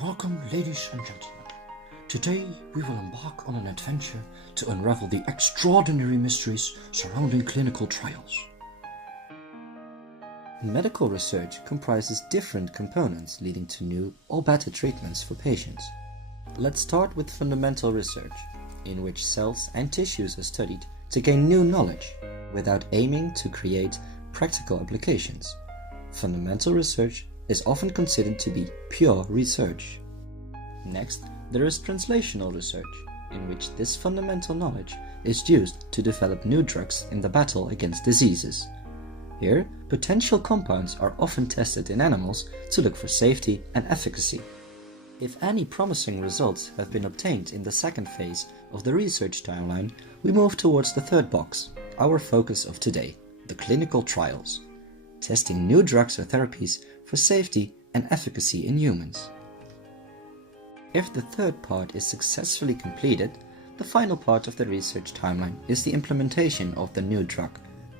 Welcome, ladies and gentlemen. Today we will embark on an adventure to unravel the extraordinary mysteries surrounding clinical trials. Medical research comprises different components leading to new or better treatments for patients. Let's start with fundamental research, in which cells and tissues are studied to gain new knowledge, without aiming to create practical applications. Fundamental research is often considered to be pure research. Next, there is translational research, in which this fundamental knowledge is used to develop new drugs in the battle against diseases. Here, potential compounds are often tested in animals to look for safety and efficacy. If any promising results have been obtained in the second phase of the research timeline, we move towards the third box, our focus of today, the clinical trials, testing new drugs or therapies for safety and efficacy in humans. If the third part is successfully completed, the final part of the research timeline is the implementation of the new drug,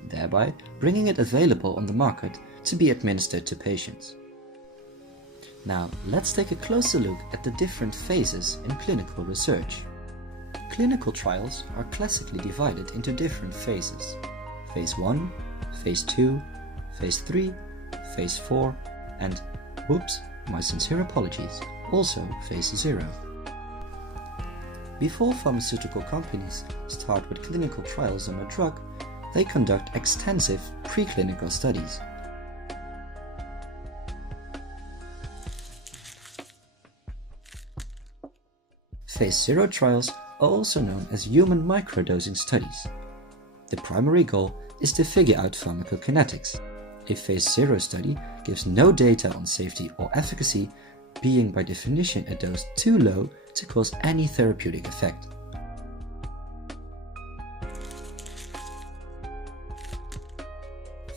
thereby bringing it available on the market to be administered to patients. Now, let's take a closer look at the different phases in clinical research. Clinical trials are classically divided into different phases: Phase 1, Phase 2, Phase 3, Phase 4, and, whoops, my sincere apologies, also Phase 0. Before pharmaceutical companies start with clinical trials on a drug, they conduct extensive preclinical studies. Phase 0 trials are also known as human microdosing studies. The primary goal is to figure out pharmacokinetics. A Phase 0 study gives no data on safety or efficacy, being by definition a dose too low to cause any therapeutic effect.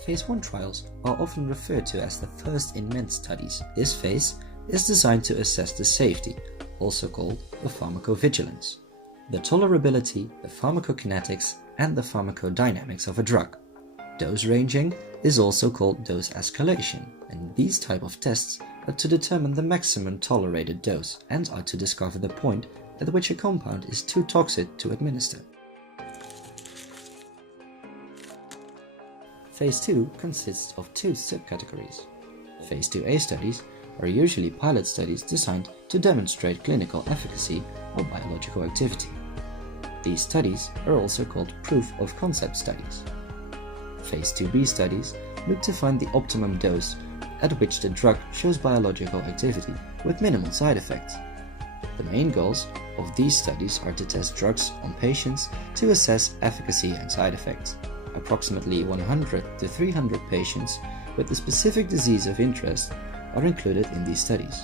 Phase 1 trials are often referred to as the first-in-men studies. This phase is designed to assess the safety, also called the pharmacovigilance, the tolerability, the pharmacokinetics, and the pharmacodynamics of a drug. Dose ranging is also called dose escalation, and these type of tests are to determine the maximum tolerated dose and are to discover the point at which a compound is too toxic to administer. Phase 2 consists of two subcategories. Phase 2A studies are usually pilot studies designed to demonstrate clinical efficacy or biological activity. These studies are also called proof of concept studies. Phase 2B studies look to find the optimum dose at which the drug shows biological activity with minimal side effects. The main goals of these studies are to test drugs on patients to assess efficacy and side effects. Approximately 100 to 300 patients with a specific disease of interest are included in these studies.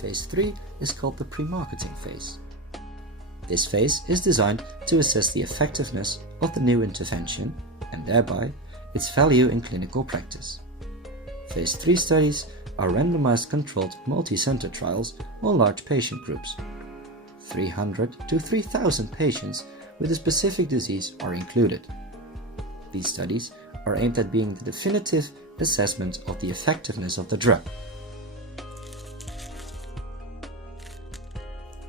Phase 3 is called the pre-marketing phase. This phase is designed to assess the effectiveness of the new intervention and thereby its value in clinical practice. Phase 3 studies are randomized controlled multi-center trials or large patient groups. 300 to 3,000 patients with a specific disease are included. These studies are aimed at being the definitive assessment of the effectiveness of the drug.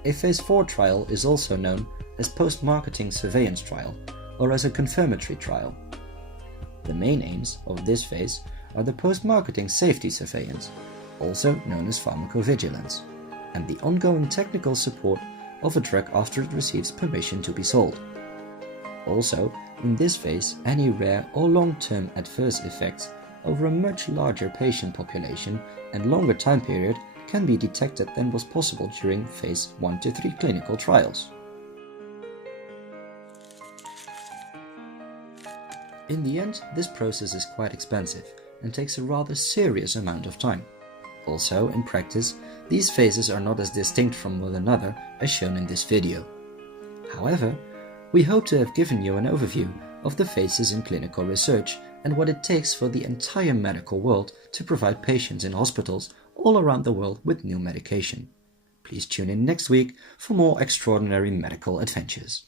A Phase 4 trial is also known as post-marketing surveillance trial or as a confirmatory trial. The main aims of this phase are the post-marketing safety surveillance, also known as pharmacovigilance, and the ongoing technical support of a drug after it receives permission to be sold. Also, in this phase, any rare or long-term adverse effects over a much larger patient population and longer time period can be detected than was possible during Phase 1 to 3 clinical trials. In the end, this process is quite expensive and takes a rather serious amount of time. Also, in practice, these phases are not as distinct from one another as shown in this video. However, we hope to have given you an overview of the phases in clinical research and what it takes for the entire medical world to provide patients in hospitals all around the world with new medication. Please tune in next week for more extraordinary medical adventures.